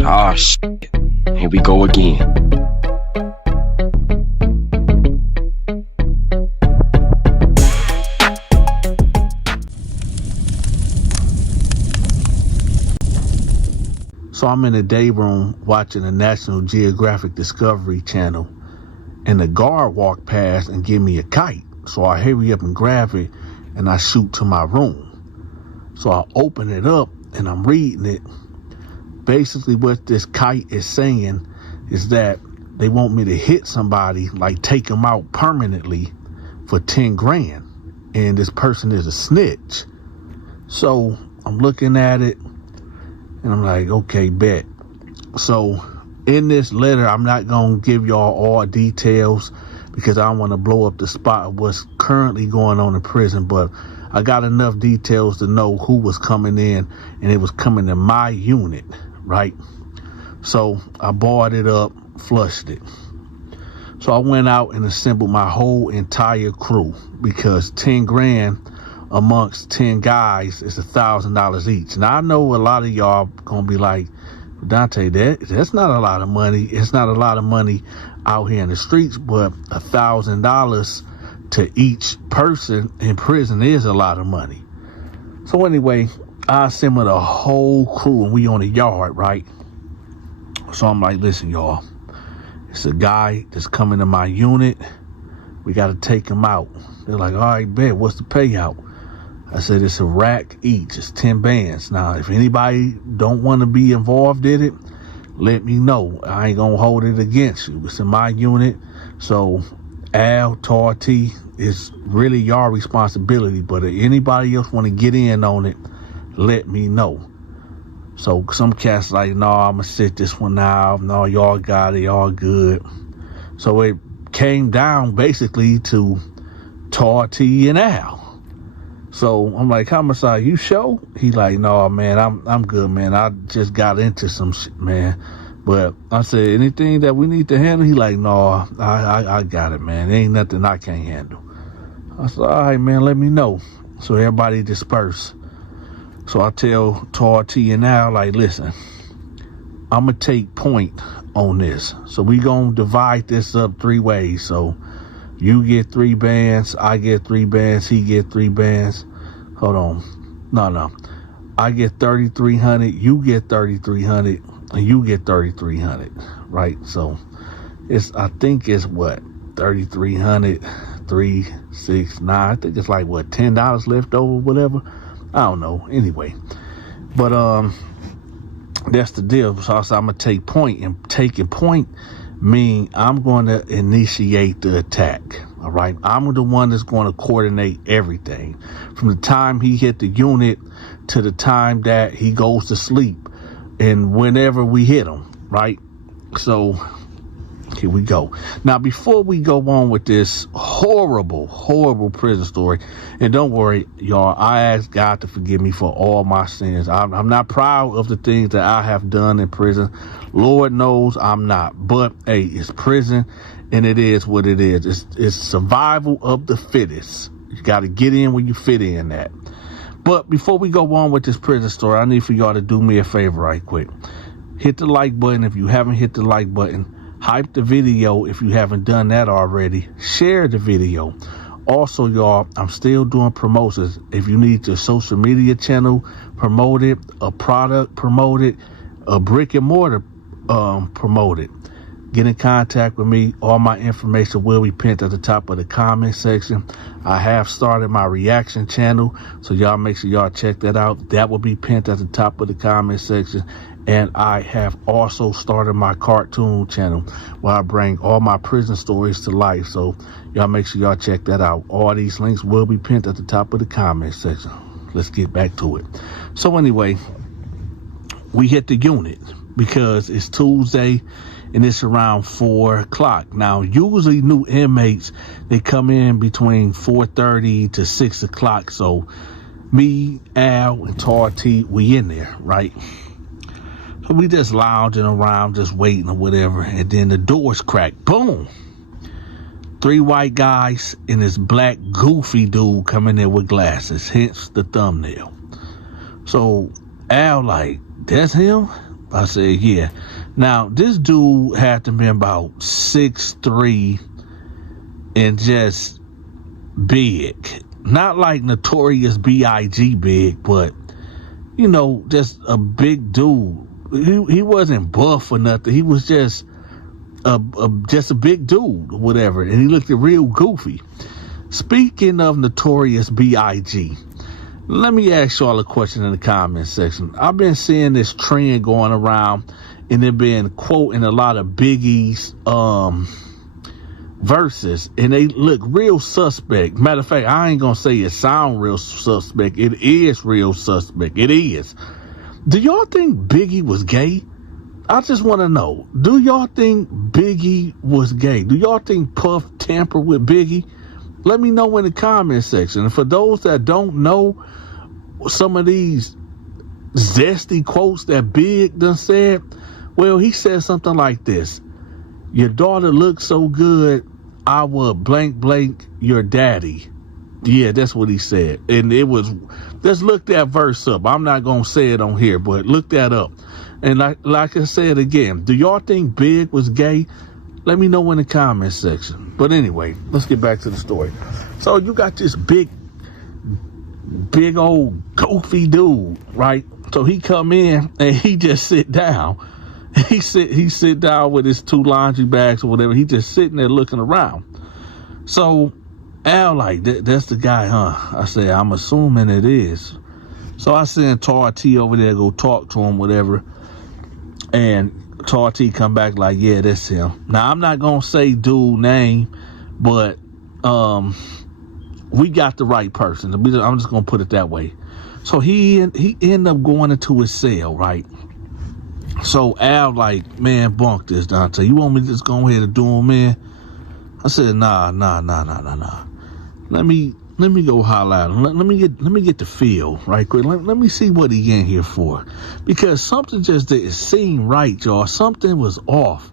Ah, shit. Here we go again. So I'm in the day room watching the National Geographic Discovery Channel, and the guard walked past and gave me a kite. So I hurry up and grab it, and I shoot to my room. So I open it up, and I'm reading it. Basically what this kite is saying is that they want me to hit somebody, like take them out permanently for 10 grand. And this person is a snitch. So I'm looking at it, and I'm like, okay, bet. So in this letter, I'm not going to give y'all all details because I don't want to blow up the spot of what's currently going on in prison. But I got enough details to know who was coming in, and it was coming to my unit, right? So I barred it up, flushed it. So I went out and assembled my whole entire crew because 10 grand amongst 10 guys is $1,000 each. Now I know a lot of y'all gonna be like, Dante, that's not a lot of money. It's not a lot of money out here in the streets, but $1,000 to each person in prison is a lot of money. So anyway, I assembled a whole crew, and we on the yard, right? So I'm like, listen, y'all, it's a guy that's coming to my unit. We got to take him out. They're like, all right, bet. What's the payout? I said, it's a rack each. It's 10 bands. Now, if anybody don't want to be involved in it, let me know. I ain't going to hold it against you. It's in my unit. So, Al, Tarty, it's really your responsibility. But if anybody else want to get in on it, let me know. So, some cats like, no, I'm going to sit this one out. No, y'all got it. Y'all good. So, it came down basically to Tarty and Al. So I'm like, homicide, you sure? He like, no, man, I'm good, man. I just got into some shit, man. But I said, anything that we need to handle? He like, no, I got it, man. There ain't nothing I can't handle. I said, all right, man, let me know. So everybody disperse. So I tell Tarty and Al, like, listen, I'm going to take point on this. So we going to divide this up 3 ways. So you get 3 bands, I get 3 bands, he get 3 bands. Hold on. No. I get 3,300, you get 3,300, and you get 3,300, right? So I think it's what? 3,300, 3, 6, 9. I think it's like what, $10 left over, whatever. I don't know. Anyway. But that's the deal. So I said I'm gonna take point, and taking point mean I'm going to initiate the attack. All right, I'm the one that's going to coordinate everything from the time he hit the unit to the time that he goes to sleep, and whenever we hit him, right? So here we go. Now, before we go on with this horrible prison story, and don't worry, y'all, I ask God to forgive me for all my sins. I'm not proud of the things that I have done in prison. Lord knows I'm not. But, hey, it's prison, and it is what it is. It's survival of the fittest. You got to get in where you fit in at. But before we go on with this prison story, I need for y'all to do me a favor right quick. Hit the like button if you haven't hit the like button. Hype the video if you haven't done that already. Share the video. Also, y'all, I'm still doing promotions. If you need your social media channel promoted, a product promoted, a brick and mortar promoted, get in contact with me. All my information will be pinned at the top of the comment section. I have started my reaction channel, so y'all make sure y'all check that out. That will be pinned at the top of the comment section. And I have also started my cartoon channel where I bring all my prison stories to life. So y'all make sure y'all check that out. All these links will be pinned at the top of the comment section. Let's get back to it. So anyway, we hit the unit because it's Tuesday and it's around 4 o'clock. Now, usually new inmates, they come in between 4:30 to 6 o'clock. So me, Al, and Tarty, we in there, right? So we just lounging around, just waiting or whatever. And then the doors crack. Boom. 3 white guys and this black goofy dude coming in with glasses, hence the thumbnail. So Al like, that's him? I said, yeah. Now, this dude had to be about 6'3" and just big. Not like Notorious B.I.G. big, but, you know, just a big dude. He wasn't buff or nothing. He was just a big dude or whatever. And he looked real goofy. Speaking of Notorious B.I.G., let me ask y'all a question in the comment section. I've been seeing this trend going around, and they've been quoting a lot of Biggie's verses, and they look real suspect. Matter of fact, I ain't gonna say it sound real suspect. It is real suspect. It is. Do y'all think Biggie was gay? I just want to know. Do y'all think Biggie was gay? Do y'all think Puff tampered with Biggie? Let me know in the comment section. And for those that don't know some of these zesty quotes that Big done said, well, he said something like this. Your daughter looks so good, I will blank your daddy. Yeah, that's what he said. And it was, let's look that verse up. I'm not going to say it on here, but look that up. And like I said again, do y'all think Big was gay? Let me know in the comment section. But anyway, let's get back to the story. So you got this big old goofy dude, right? So he come in and he just sit down. He sit down with his 2 laundry bags or whatever. He just sitting there looking around. So Al like, that's the guy, huh? I said, I'm assuming it is. So I sent Tar T over there to go talk to him, whatever. And Tar T come back like, yeah, that's him. Now, I'm not going to say dude name, but we got the right person. I'm just going to put it that way. So he ended up going into his cell, right? So Al like, man, bunk this, Donta. You want me to just go ahead and do him, man? I said, nah. Let me go holler at him. Let me get the feel right quick. Let me see what he in here for. Because something just didn't seem right, y'all. Something was off.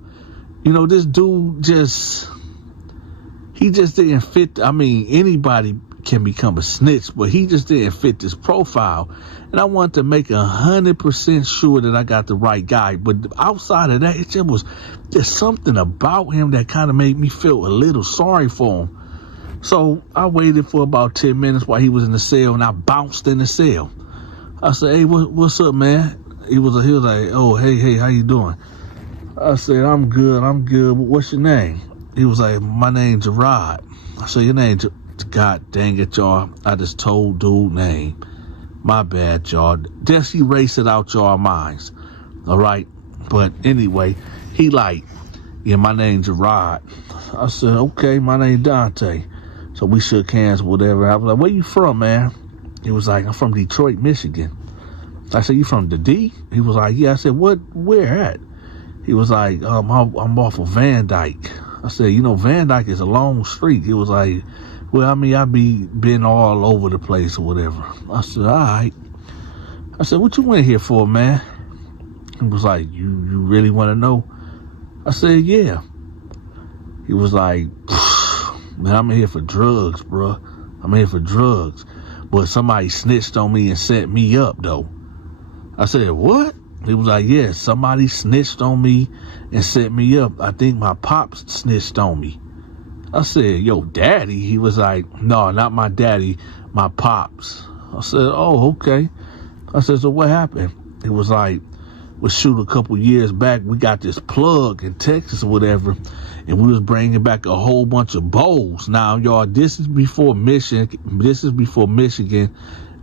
You know, this dude he just didn't fit. I mean, anybody can become a snitch, but he just didn't fit this profile. And I wanted to make 100% sure that I got the right guy. But outside of that, it just was just something about him that kind of made me feel a little sorry for him. So I waited for about 10 minutes while he was in the cell, and I bounced in the cell. I said, hey, what's up, man? He was like, oh, hey, how you doing? I said, I'm good. What's your name? He was like, my name's Gerard. I said, your name, God dang it, y'all. I just told dude name. My bad, y'all. Just erase it out y'all minds. All right? But anyway, he like, yeah, my name's Gerard. I said, okay, my name's Dante. So we shook hands, whatever. I was like, where you from, man? He was like, I'm from Detroit, Michigan. I said, you from the D? He was like, yeah. I said, where at? He was like, I'm off of Van Dyke. I said, you know, Van Dyke is a long street. He was like, well, I mean, been all over the place or whatever. I said, all right. I said, what you went here for, man? He was like, you really want to know? I said, yeah. He was like, man, I'm here for drugs, bro. I'm here for drugs. But somebody snitched on me and set me up, though. I said, what? He was like, yeah, somebody snitched on me and set me up. I think my pops snitched on me. I said, yo, daddy? He was like, no, not my daddy, my pops. I said, oh, okay. I said, so what happened? He was like, well, shoot, a couple years back, we got this plug in Texas or whatever, and we was bringing back a whole bunch of bowls. Now, y'all, this is before Michigan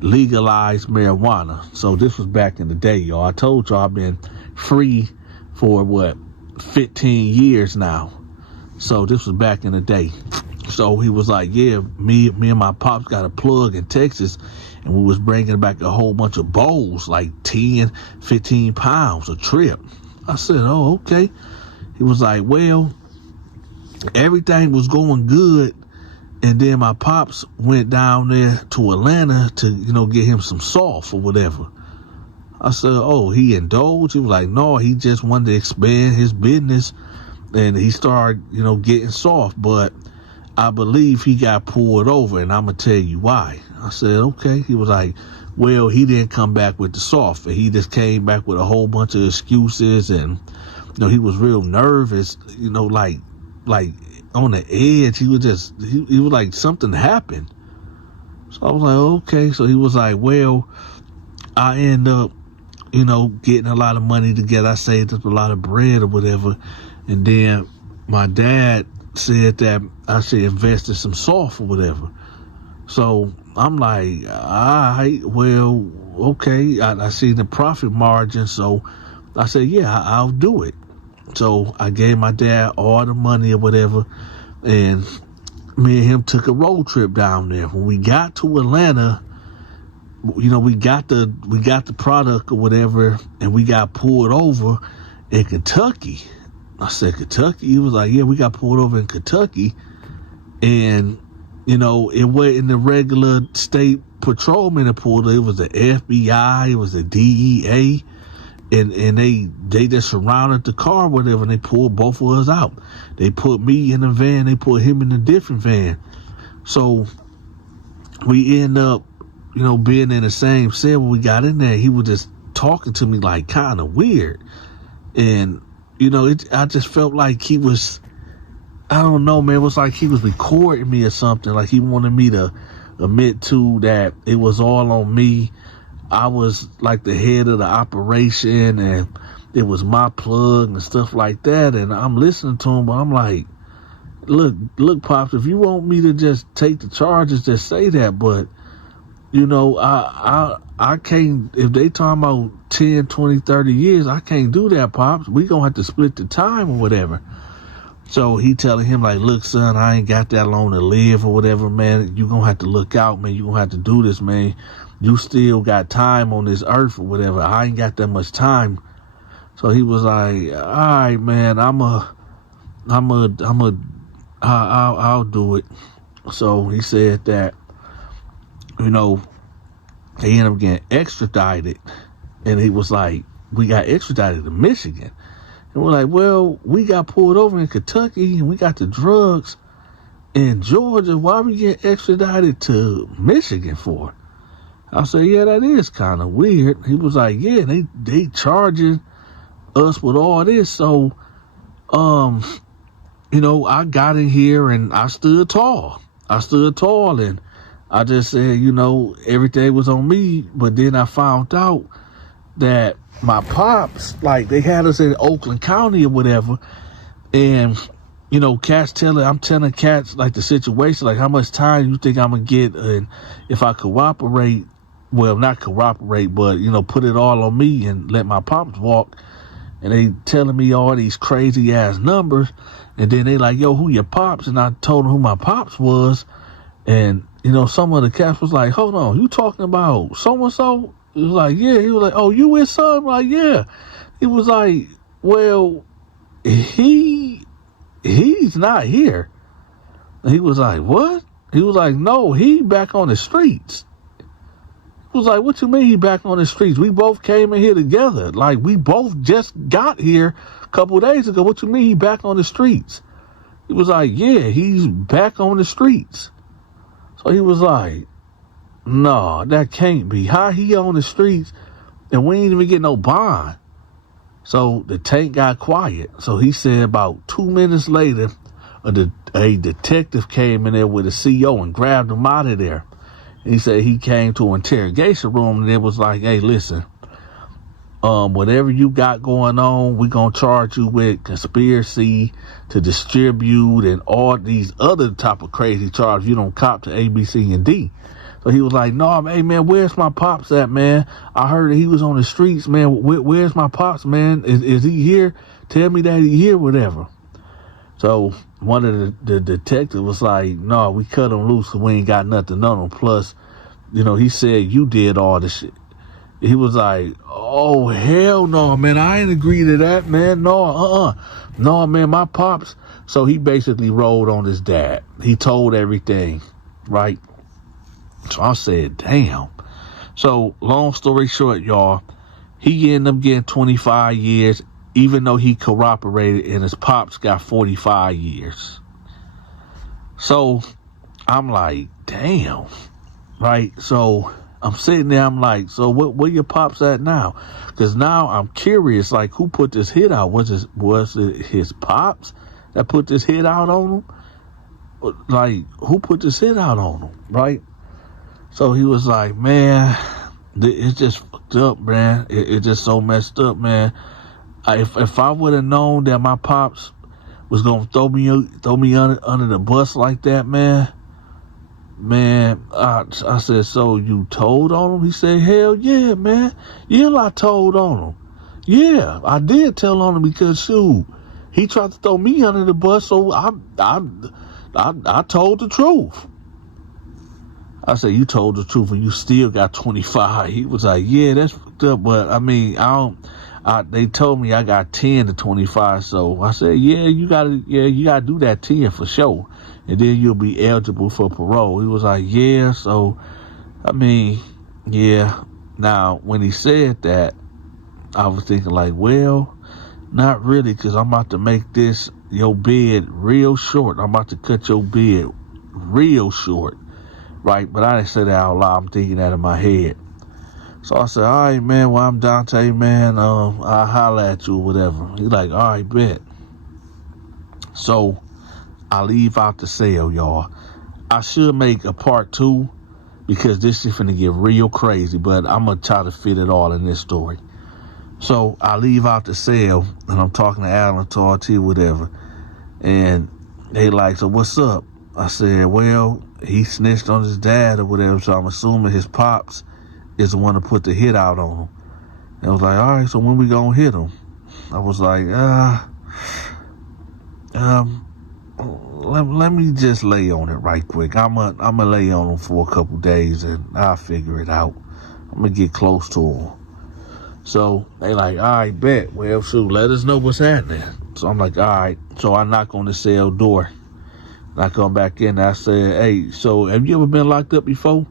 legalized marijuana. So this was back in the day, y'all. I told y'all I've been free for 15 years now. So this was back in the day. So he was like, yeah, me and my pops got a plug in Texas, and we was bringing back a whole bunch of bowls, like 10, 15 pounds a trip. I said, oh, okay. He was like, well, everything was going good, and then my pops went down there to Atlanta to, get him some soft or whatever. I said, oh, he indulged? He was like, no, he just wanted to expand his business, and he started, getting soft. But I believe he got pulled over, and I'm going to tell you why. I said, okay. He was like, well, he didn't come back with the soft. He just came back with a whole bunch of excuses, and, he was real nervous, like on the edge. He was just, he was like, something happened. So I was like, okay. So he was like, well, I end up, getting a lot of money together. I saved up a lot of bread or whatever. And then my dad said that I should invest in some soft or whatever. So I'm like, all right, well, okay. I see the profit margin. So I said, yeah, I'll do it. So I gave my dad all the money or whatever. And me and him took a road trip down there. When we got to Atlanta, we got the product or whatever, and we got pulled over in Kentucky. I said, Kentucky? He was like, yeah, we got pulled over in Kentucky. And, it wasn't the regular state patrolman that pulled it. It was the FBI, it was the DEA. And they just surrounded the car or whatever, and they pulled both of us out. They put me in a van, they put him in a different van. So we end up, being in the same cell. When we got in there, he was just talking to me like kind of weird. And, I just felt like he was, I don't know, man. It was like he was recording me or something. Like he wanted me to admit to that it was all on me. I was like the head of the operation, and it was my plug and stuff like that. And I'm listening to him, but I'm like, look, Pops, if you want me to just take the charges, just say that. But, I can't, if they talking about 10, 20, 30 years, I can't do that, Pops. We gonna have to split the time or whatever. So he telling him like, look, son, I ain't got that long to live or whatever, man. You gonna have to look out, man. You gonna have to do this, man. You still got time on this earth or whatever. I ain't got that much time. So he was like, all right, man, I'll do it. So he said that, they ended up getting extradited. And he was like, we got extradited to Michigan. And we're like, well, we got pulled over in Kentucky and we got the drugs in Georgia. Why we get extradited to Michigan for? I said, yeah, that is kind of weird. He was like, yeah, they charging us with all this. So, I got in here and I stood tall. And I just said, everything was on me. But then I found out that my pops, like, they had us in Oakland County or whatever. And, I'm telling cats, like, the situation, like, how much time you think I'm going to get? And if I cooperate, well, not cooperate, but, put it all on me and let my pops walk. And they telling me all these crazy ass numbers. And then they like, yo, who your pops? And I told them who my pops was. And, some of the cats was like, hold on, you talking about so-and-so? He was like, yeah. He was like, oh, you his son? I'm like, yeah. He was like, well, he's not here. And he was like, what? He was like, no, he back on the streets. He was like, what you mean he back on the streets? We both came in here together. Like, we both just got here a couple of days ago. What you mean he back on the streets? He was like, yeah, he's back on the streets. So he was like, no, that can't be. How he on the streets and we ain't even get no bond? So the tank got quiet. So he said about 2 minutes later, a detective came in there with a CO and grabbed him out of there. He said he came to an interrogation room and it was like, hey, listen, whatever you got going on, we're going to charge you with conspiracy to distribute and all these other type of crazy charges. You don't cop to A, B, C, and D. So he was like, no, hey, man, where's my pops at, man? I heard that he was on the streets, man. Where's my pops, man? Is he here? Tell me that he's here, whatever. So one of the detectives was like, no, we cut him loose because we ain't got nothing on him. Plus, he said you did all this shit. He was like, oh, hell no, man. I ain't agree to that, man. No, No, man, my pops. So he basically rolled on his dad. He told everything, right? So I said, damn. So long story short, y'all, he ended up getting 25 years, even though he cooperated, and his pops got 45 years. So I'm like, damn, right? So I'm sitting there, I'm like, so where your pops at now? Because now I'm curious, like, who put this hit out? Was it his pops that put this hit out on him? Like, who put this hit out on him, right? So he was like, man, it's just fucked up, man. It's just so messed up, man. If I would have known that my pops was gonna throw me under the bus like that, man, I said, so you told on him? He said, hell yeah, man. Yeah, I told on him. Yeah, I did tell on him because, shoot, he tried to throw me under the bus, so I told the truth. I said, you told the truth and you still got 25. He was like, yeah, that's fucked up, but I mean, they told me I got 10 to 25, so I said, yeah, you gotta do that 10 for sure, and then you'll be eligible for parole. He was like, yeah, so, I mean, yeah. Now, when he said that, I was thinking like, well, not really, because I'm about to make your bed real short. I'm about to cut your bed real short, right? But I didn't say that out loud. I'm thinking that in my head. So I said, all right, man, well, I'm Donta, man. I'll holler at you or whatever. He's like, all right, bet. So I leave out the cell, y'all. I should make a part 2 because this is finna get real crazy, but I'm going to try to fit it all in this story. So I leave out the cell, and I'm talking to Alan, T, whatever. And they like, so what's up? I said, well, he snitched on his dad or whatever, so I'm assuming his pops is the one to put the hit out on him. And I was like, all right, so when we gonna hit him? I was like, let me just lay on it right quick. I'm gonna lay on him for a couple days and I'll figure it out. I'm gonna get close to him. So they like, all right, bet. Well, shoot, let us know what's happening. So I'm like, all right. So I knock on the cell door. And I come back in and I said, hey, so have you ever been locked up before?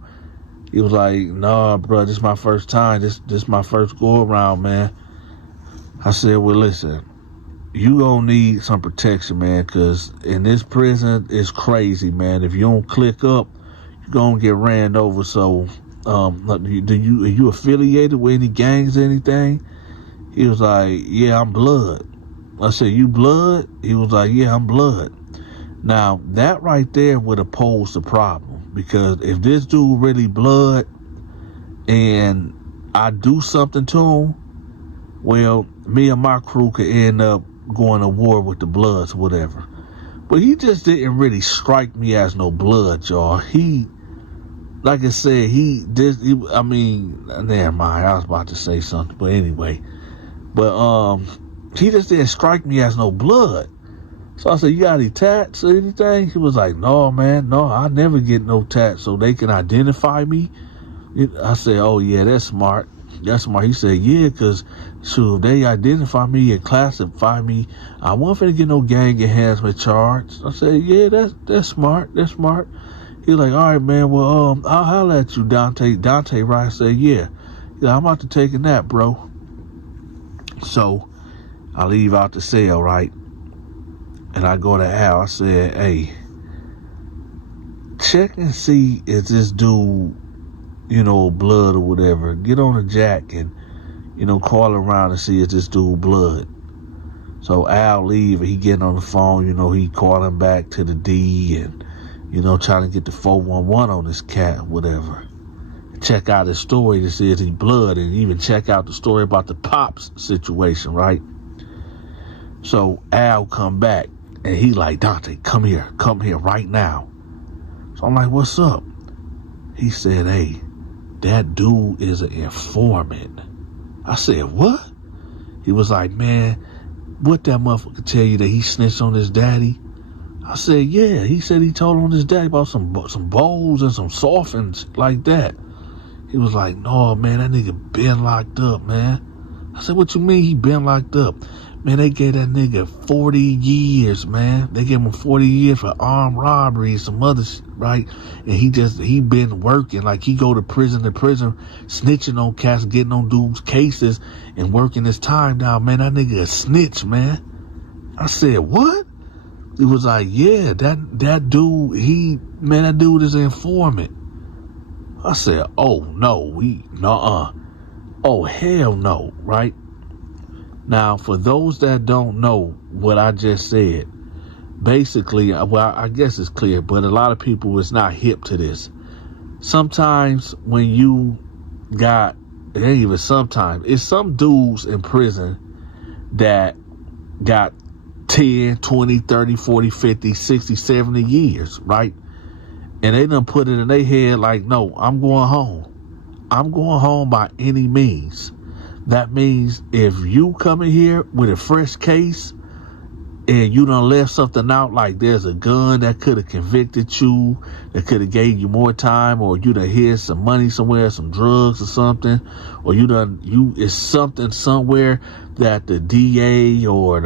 He was like, nah, bro, this is my first time. This my first go around, man. I said, well, listen, you gonna need some protection, man, because in this prison, it's crazy, man. If you don't click up, you're gonna get ran over. So, are you affiliated with any gangs or anything? He was like, yeah, I'm blood. I said, you blood? He was like, yeah, I'm blood. Now, that right there would have posed a problem. Because if this dude really blood and I do something to him, well, me and my crew could end up going to war with the Bloods or whatever. But he just didn't really strike me as no blood, y'all. He, like I said, never mind. I was about to say something, but anyway. But he just didn't strike me as no blood. So I said, you got any tats or anything? He was like, no, man, no, I never get no tats so they can identify me. I said, oh, yeah, that's smart. That's smart. He said, yeah, because, shoot, if they identify me and classify me, I wasn't finna get no gang enhancement charge. I said, yeah, that's smart. That's smart. He like, all right, man, well, I'll holler at you, Donta, right? I said, yeah. I'm about to take a nap, bro. So I leave out the cell, right? And I go to Al. I said, hey, check and see if this dude, blood or whatever. Get on the jack and, call around and see if this dude blood. So Al leave and he getting on the phone. He calling back to the D and, trying to get the 411 on this cat or whatever. Check out his story to see if he blood and even check out the story about the Pops situation, right? So Al come back. And he like, Donta, come here right now. So I'm like, what's up? He said, hey, that dude is an informant. I said, what? He was like, man, what that motherfucker tell you that he snitched on his daddy? I said, yeah. He said he told on his daddy about some bowls and some softens like that. He was like, no, man, that nigga been locked up, man. I said, what you mean he been locked up? Man, they gave that nigga 40 years, man. They gave him 40 years for armed robbery and some other shit, right? And he been working. Like, he go to prison, snitching on cats, getting on dudes' cases and working his time down. Man, that nigga a snitch, man. I said, what? He was like, yeah, that dude, that dude is an informant. I said, oh, no, oh, hell no, right? Now, for those that don't know what I just said, basically, well, I guess it's clear, but a lot of people is not hip to this. Sometimes when you got, it ain't even sometimes, it's some dudes in prison that got 10, 20, 30, 40, 50, 60, 70 years, right? And they done put it in their head like, no, I'm going home. I'm going home by any means. That means if you come in here with a fresh case and you done left something out, like there's a gun that could have convicted you, that could have gave you more time, or you done hid some money somewhere, some drugs or something, or it's something somewhere that the DA or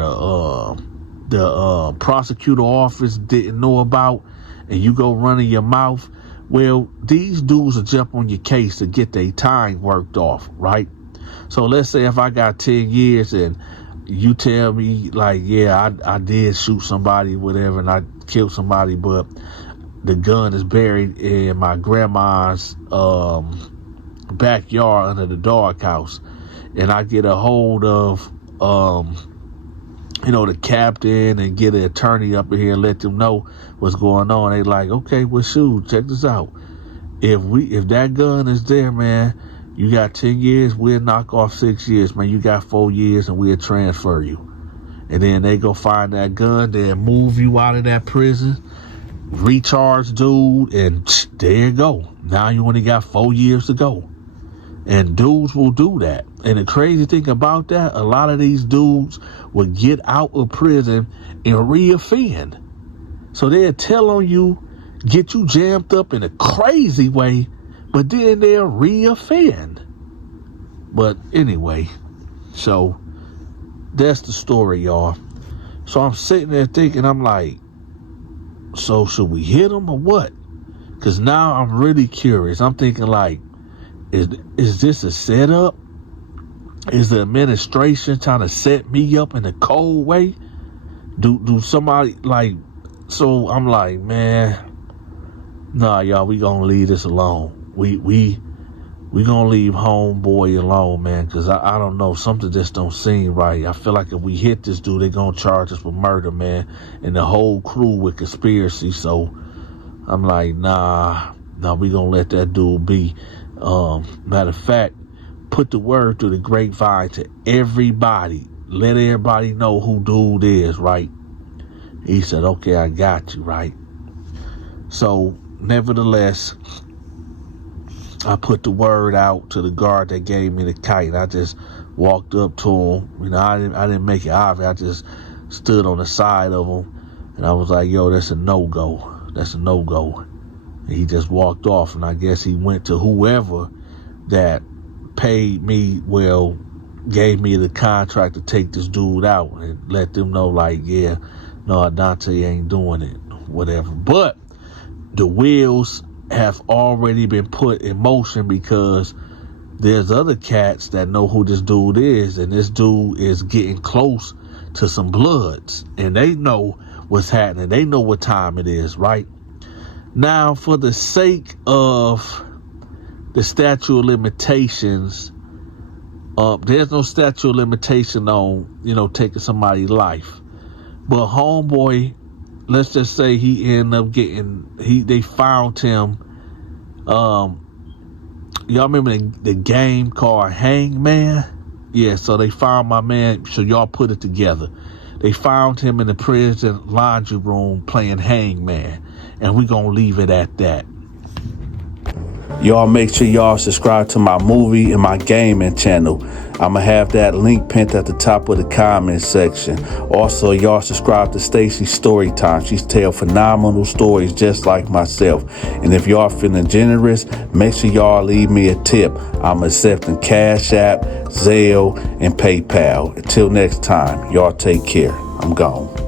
the prosecutor office didn't know about, and you go running your mouth. Well, these dudes will jump on your case to get their time worked off, right? So let's say if I got 10 years and you tell me like, yeah, I did shoot somebody, whatever, and I killed somebody, but the gun is buried in my grandma's backyard under the doghouse, and I get a hold of the captain and get an attorney up in here and let them know what's going on. They like, okay, well, shoot, check this out. If that gun is there, man, you got 10 years, we'll knock off 6 years, man. You got 4 years and we'll transfer you. And then they go find that gun, they'll move you out of that prison, recharge dude, and there you go. Now you only got 4 years to go. And dudes will do that. And the crazy thing about that, a lot of these dudes will get out of prison and reoffend. So they'll tell on you, get you jammed up in a crazy way, but then they'll reoffend. But anyway, so that's the story, y'all. So I'm sitting there thinking, I'm like, so should we hit them or what? Because now I'm really curious. I'm thinking like, is this a setup? Is the administration trying to set me up in a cold way? Do somebody like, so I'm like, man, nah, y'all, we gonna leave this alone. We gonna leave homeboy alone, man, because I don't know, something just don't seem right. I feel like if we hit this dude, they gonna charge us with murder, man, and the whole crew with conspiracy. So I'm like, nah, we gonna let that dude be. Matter of fact, put the word through the grapevine to everybody. Let everybody know who dude is, right? He said, okay, I got you, right? So, nevertheless, I put the word out to the guard that gave me the kite. I just walked up to him. I didn't make it obvious. I just stood on the side of him, and I was like, yo, that's a no-go. That's a no-go. He just walked off, and I guess he went to whoever that paid me, gave me the contract to take this dude out and let them know, like, yeah, no, Dante ain't doing it, whatever. But the wheels have already been put in motion because there's other cats that know who this dude is, and this dude is getting close to some bloods, and they know what's happening. They know what time it is, right? Now, for the sake of the statute of limitations, there's no statute of limitation on, taking somebody's life. But homeboy, let's just say he ended up they found him. Y'all remember the game called Hangman? Yeah, so they found my man, so y'all put it together. They found him in the prison laundry room playing Hangman. And we're going to leave it at that. Y'all make sure y'all subscribe to my movie and my gaming channel. I'm going to have that link pinned at the top of the comment section. Also, y'all subscribe to Stacy's Storytime. She's tell phenomenal stories just like myself. And if y'all feeling generous, make sure y'all leave me a tip. I'm accepting Cash App, Zelle, and PayPal. Until next time, y'all take care. I'm gone.